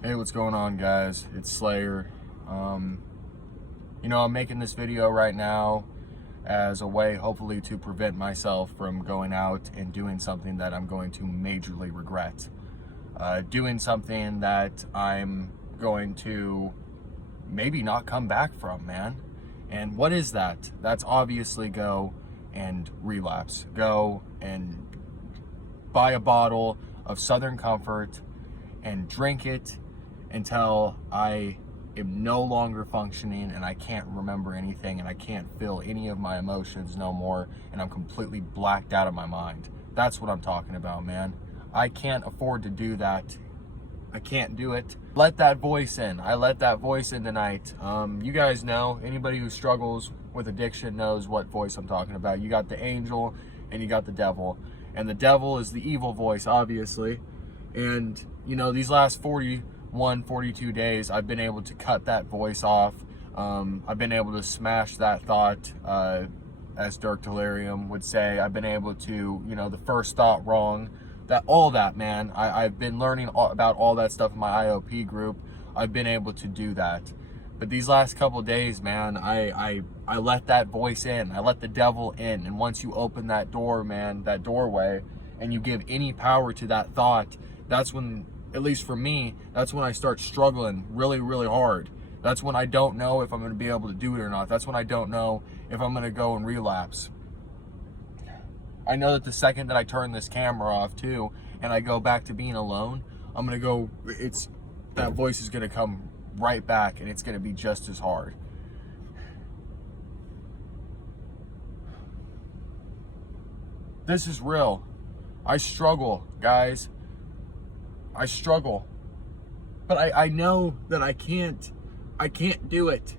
Hey, what's going on, guys? It's Slayer. I'm making this video right now as a way, hopefully, to prevent myself from going out and doing something that I'm going to majorly regret. Doing something that I'm going to maybe not come back from, man. And what is that? That's obviously go and relapse. Go and buy a bottle of Southern Comfort and drink it until I am no longer functioning and I can't remember anything and I can't feel any of my emotions no more and I'm completely blacked out of my mind. That's what I'm talking about, man. I can't afford to do that. I can't do it. Let that voice in. I let that voice in tonight. You guys know, anybody who struggles with addiction knows what voice I'm talking about. You got the angel and you got the devil. And the devil is the evil voice, obviously. And, these last 42 days, I've been able to cut that voice off. I've been able to smash that thought, as Dirk Delirium would say. I've been able to, the first thought wrong. All that, man. I've been learning about all that stuff in my IOP group. I've been able to do that. But these last couple of days, man, I let that voice in. I let the devil in. And once you open that door, man, that doorway, and you give any power to that thought, that's when, at least for me, that's when I start struggling really, really hard. That's when I don't know if I'm going to be able to do it or not. That's when I don't know if I'm going to go and relapse. I know that the second that I turn this camera off too, and I go back to being alone, I'm going to go, that voice is going to come right back and it's going to be just as hard. This is real. I struggle, guys. I struggle. But I know that I can't do it.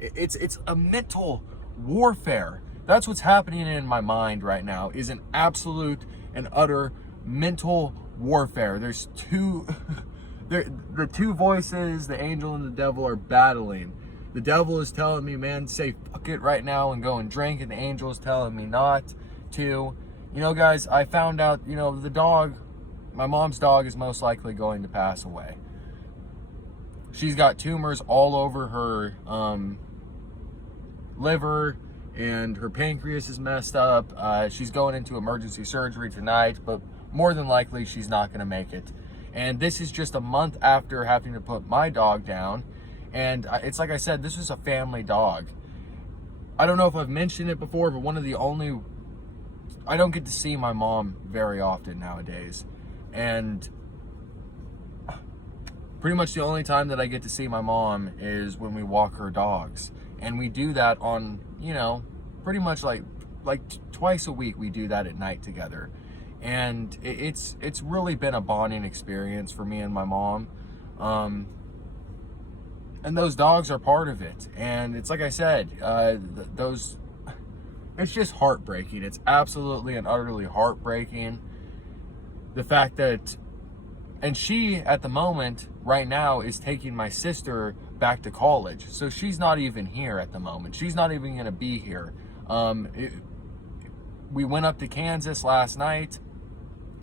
It's a mental warfare. That's what's happening in my mind right now, is an absolute and utter mental warfare. There's the two voices, the angel and the devil, are battling. The devil is telling me, man, say fuck it right now and go and drink, and the angel is telling me not to. Guys, I found out, the dog, my mom's dog, is most likely going to pass away. She's got tumors all over her liver, and her pancreas is messed up. She's going into emergency surgery tonight, but more than likely she's not going to make it. And this is just a month after having to put my dog down. And it's like I said, this was a family dog. I don't know if I've mentioned it before, but I don't get to see my mom very often nowadays. And pretty much the only time that I get to see my mom is when we walk her dogs. And we do that on, pretty much like twice a week we do that at night together. And it's really been a bonding experience for me and my mom. And those dogs are part of it. And it's like I said, it's just heartbreaking. It's absolutely and utterly heartbreaking. The fact that, and she, at the moment, right now, is taking my sister back to college. So she's not even here at the moment. She's not even going to be here. We went up to Kansas last night,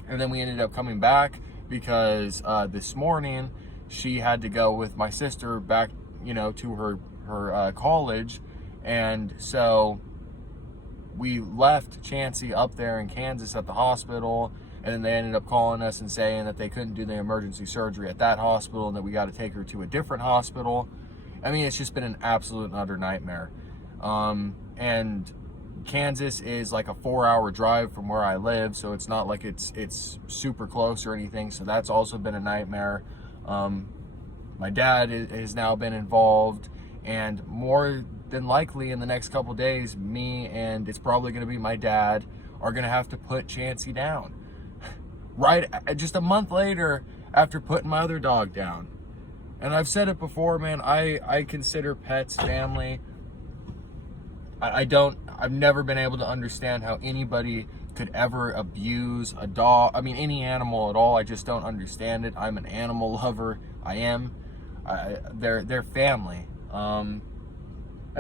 and then we ended up coming back because this morning she had to go with my sister back, to her college. And so we left Chansey up there in Kansas at the hospital, and then they ended up calling us and saying that they couldn't do the emergency surgery at that hospital and that we got to take her to a different hospital. I mean, it's just been an absolute and utter nightmare. And Kansas is like a 4-hour drive from where I live, so it's not like it's super close or anything, so that's also been a nightmare. My dad has now been involved, and more than likely in the next couple days, me and it's probably going to be my dad are going to have to put Chansey down. Right, just a month later after putting my other dog down. And I've said it before, man, I consider pets family. I've never been able to understand how anybody could ever abuse a dog. I mean, any animal at all. I just don't understand it. I'm an animal lover. I am. They're family. And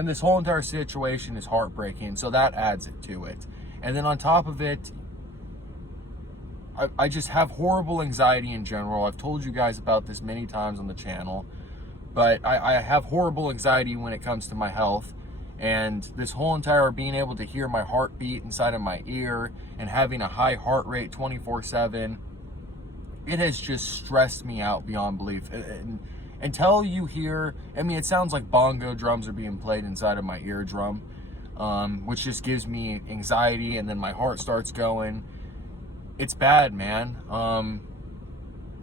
this whole entire situation is heartbreaking, so that adds it to it. And then on top of it, I just have horrible anxiety in general. I've told you guys about this many times on the channel, but I have horrible anxiety when it comes to my health. And this whole entire being able to hear my heartbeat inside of my ear and having a high heart rate 24/7, it has just stressed me out beyond belief. And until you hear, I mean, it sounds like bongo drums are being played inside of my eardrum, which just gives me anxiety, and then my heart starts going. It's bad, man.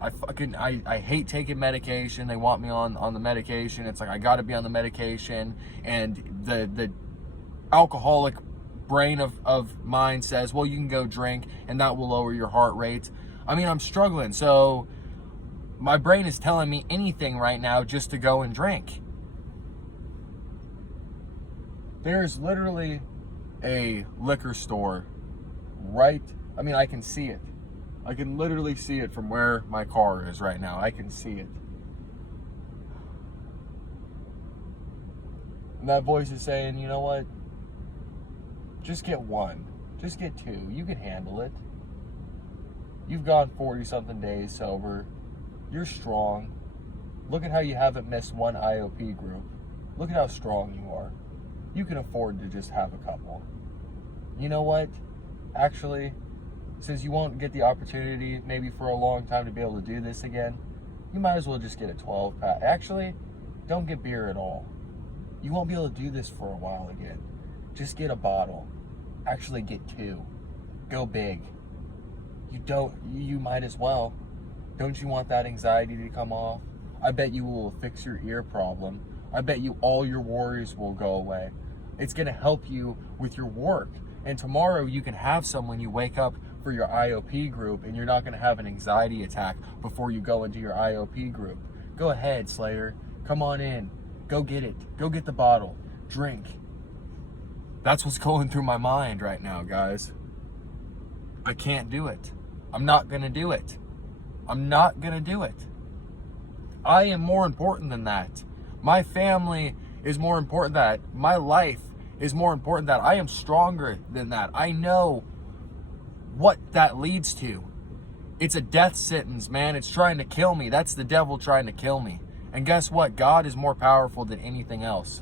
I hate taking medication. They want me on the medication. It's like, I gotta be on the medication, and the alcoholic brain of mine says, well, you can go drink and that will lower your heart rate. I mean, I'm struggling, so my brain is telling me anything right now just to go and drink. There's literally a liquor store right, I mean, I can see it. I can literally see it from where my car is right now. I can see it. And that voice is saying, you know what? Just get one. Just get two. You can handle it. You've gone 40-something days sober. You're strong. Look at how you haven't missed one IOP group. Look at how strong you are. You can afford to just have a couple. You know what? Actually, since you won't get the opportunity maybe for a long time to be able to do this again, you might as well just get a 12-pack. Actually, don't get beer at all. You won't be able to do this for a while again. Just get a bottle. Actually, get two. Go big. You might as well. Don't you want that anxiety to come off? I bet you will fix your ear problem. I bet you all your worries will go away. It's gonna help you with your work. And tomorrow you can have someone you wake up for your IOP group, and you're not gonna have an anxiety attack before you go into your IOP group. Go ahead, Slayer. Come on in. Go get it. Go get the bottle. Drink. That's what's going through my mind right now, guys. I can't do it. I'm not gonna do it. I'm not gonna do it. I am more important than that. My family is more important than that. My life is more important than that. I am stronger than that. I know what that leads to. It's a death sentence, man. It's trying to kill me. That's the devil trying to kill me. And guess what? God is more powerful than anything else.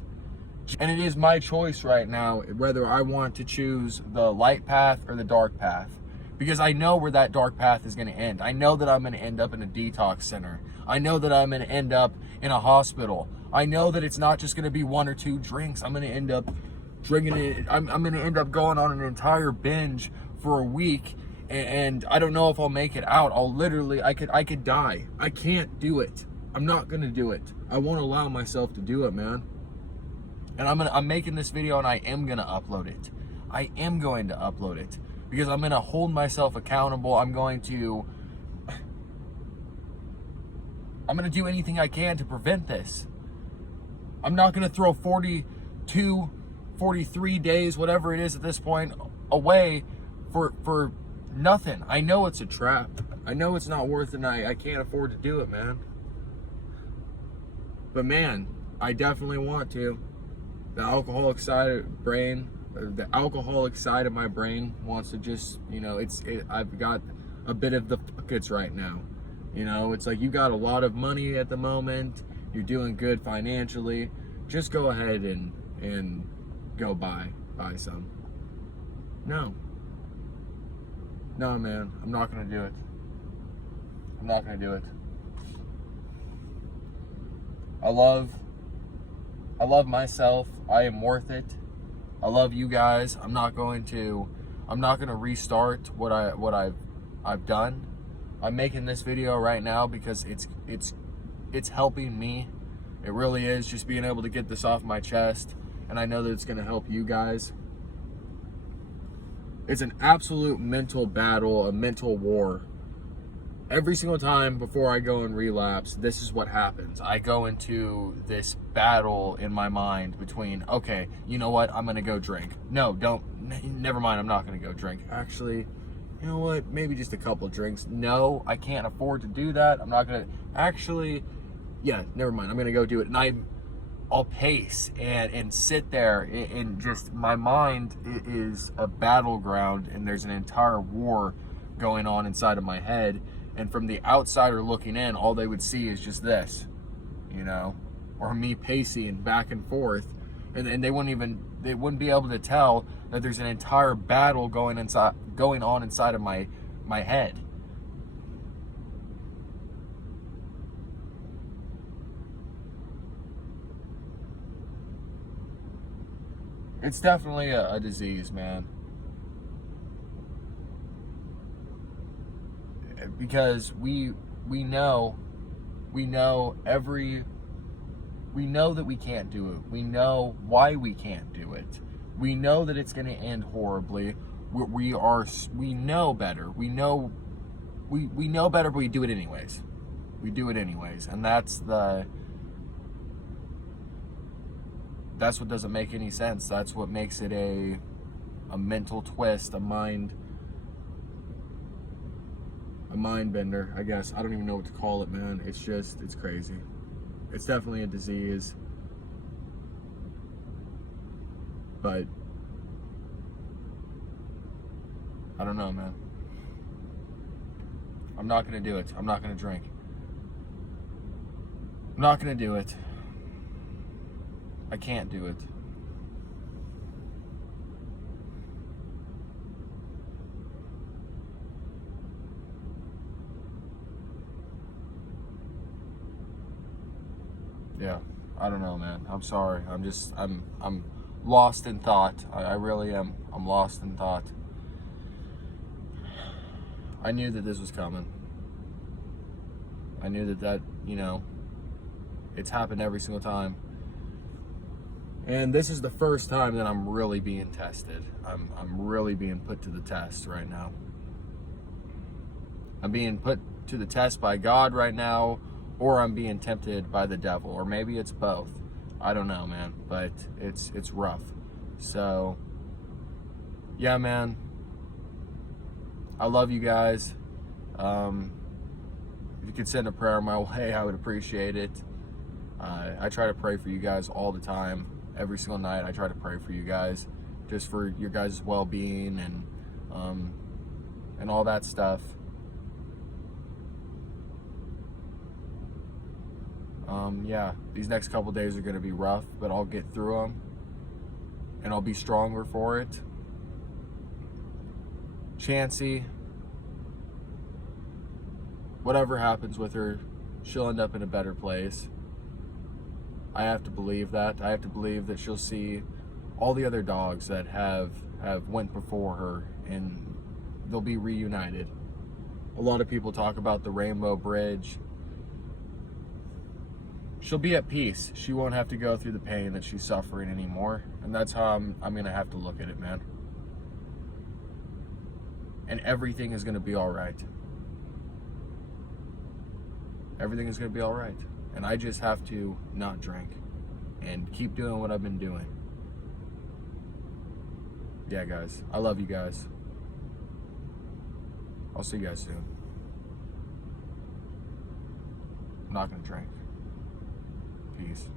And it is my choice right now whether I want to choose the light path or the dark path. Because I know where that dark path is going to end. I know that I'm going to end up in a detox center. I know that I'm going to end up in a hospital. I know that it's not just going to be one or two drinks. I'm going to end up drinking it. I'm going to end up going on an entire binge for a week. And I don't know if I'll make it out. I could die. I can't do it. I'm not going to do it. I won't allow myself to do it, man. And I'm making this video, and I am going to upload it. I am going to upload it. Because I'm going to hold myself accountable. I'm going to do anything I can to prevent this. I'm not going to throw 42, 43 days, whatever it is at this point, away for nothing. I know it's a trap. I know it's not worth it, and I can't afford to do it, man. But man, I definitely want to. The alcoholic side of my brain wants to just, I've got a bit of the buckets right now. It's like, you got a lot of money at the moment. You're doing good financially. Just go ahead and go buy some. No, man, I'm not going to do it. I'm not going to do it. I love myself. I am worth it. I love you guys. I'm not going to restart what I've done. I'm making this video right now because it's helping me. It really is, just being able to get this off my chest, and I know that it's going to help you guys. It's an absolute mental battle, a mental war. Every single time before I go and relapse, this is what happens. I go into this battle in my mind between, okay, you know what, I'm gonna go drink. No, never mind, I'm not gonna go drink. Actually, you know what, maybe just a couple drinks. No, I can't afford to do that. I'm not gonna, actually, yeah, never mind, I'm gonna go do it. And I'll pace and sit there, and just, my mind is a battleground, and there's an entire war going on inside of my head. And from the outsider looking in, all they would see is just this, you know, or me pacing back and forth. And they wouldn't be able to tell that there's an entire battle going on inside of my head. It's definitely a disease, man. Because we know that we can't do it. We know why we can't do it. We know that it's going to end horribly. We know better. We know better, but we do it anyways. We do it anyways, and that's what doesn't make any sense. That's what makes it a mental twist, a mind bender, I guess. I don't even know what to call it, man. It's crazy. It's definitely a disease. But I don't know, man. I'm not gonna do it. I'm not gonna drink. I'm not gonna do it. I can't do it. Yeah, I don't know, man. I'm sorry. I'm lost in thought. I really am. I'm lost in thought. I knew that this was coming. I knew that, you know, it's happened every single time. And this is the first time that I'm really being tested. I'm really being put to the test right now. I'm being put to the test by God right now, or I'm being tempted by the devil, or maybe it's both. I don't know, man, but it's rough. So, yeah, man, I love you guys. If you could send a prayer my way, I would appreciate it. I try to pray for you guys all the time. Every single night I try to pray for you guys, just for your guys' well-being and all that stuff. Yeah, these next couple days are going to be rough, but I'll get through them, and I'll be stronger for it. Chancey, whatever happens with her, she'll end up in a better place. I have to believe that. I have to believe that she'll see all the other dogs that have went before her, and they'll be reunited. A lot of people talk about the Rainbow Bridge. She'll be at peace. She won't have to go through the pain that she's suffering anymore. And that's how I'm going to have to look at it, man. And everything is going to be all right. Everything is going to be all right. And I just have to not drink and keep doing what I've been doing. Yeah, guys. I love you guys. I'll see you guys soon. I'm not going to drink. Peace.